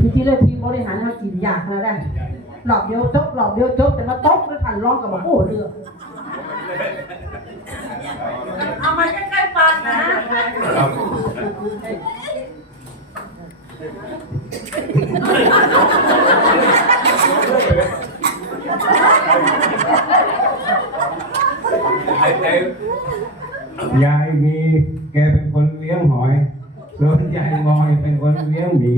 พี่ที่เลยทีมบริหารทางกินยากนะได้หลอกเดียวจบหลอกเดียวจบแต่มาตบแล้วทันร้องกับบอกโอ้เรื่องเอามาใกล้ๆปากนะยายมีแกเป็นคนเลี้ยงหอย ส่วนยายมอยเป็นคนเลี้ยงหมี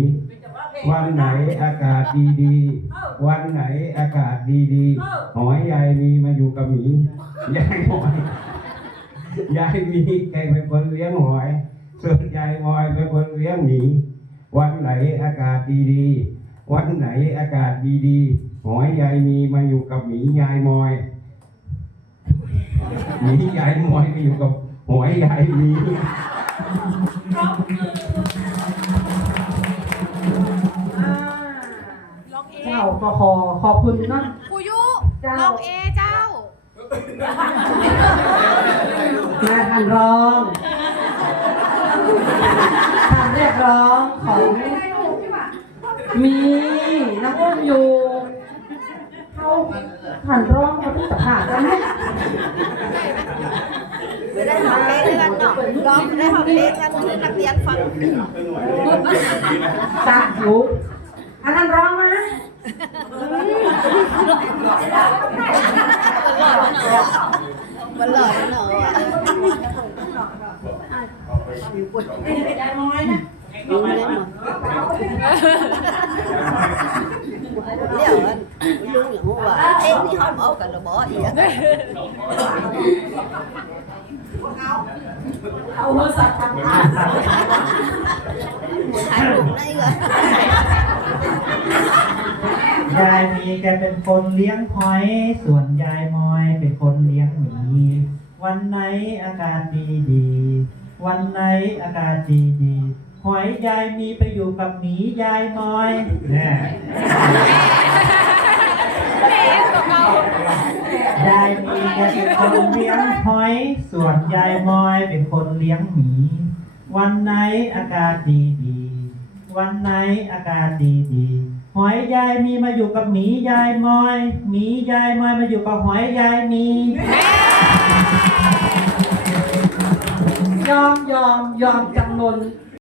วันไหนอากาศดีๆ วันไหนอากาศดีๆ หอยยายมีมาอยู่กับหมี ยายมอย ยายมีแกเป็นคนเลี้ยงหอยส่วนยายมอยเป็นคนเลี้ยงหมี วันไหนอากาศดีๆ วันไหนอากาศดีๆ หอยยายมีมาอยู่กับหมียายมอย หมียายมอยมาอยู่กับหอยยายมีล เอเจ้าก็ขอขอบคุณนะครูยุลองเอเจ้ามาท่านร้องท่านเรียกร้องของมีน้ำอ้นอยู่เขาท่านร้องเขาต้องสัมผัสได้ไหมไม่ได้ทำเพลงกันเนาะร้องไม่ได้ทำเพลงกันให้นักเรียนฟังจ้าอยู่อันนั้นร้องมา มันหล่อมันหล่ออะดูไม่ได้หมดเดี๋ยวมันลุงอย่างว่าเพลงที่เขาเอากันระบออีกอะเอาโทรศัพท์ทำผ่านถ่ายรูปได้เหรอ ยายมีแกเป็นคนเลี้ยงหอย ส่วนยายมอยเป็นคนเลี้ยงหมี วันไหนอากาศดีดี วันไหนอากาศดีดีหอยยายมีไปอยู่กับหมียายมอยแน่ยายมีแกเป็นคนเลี้ยงหอย ส่วนยายมอยเป็นคนเลี้ยงหมี วันไหนอากาศดีดี วันไหนอากาศดีดี หอยยายมีมาอยู่กับหมียายมอย หมียายมอยมาอยู่กับหอยยายมียอมยอมยอมจำนน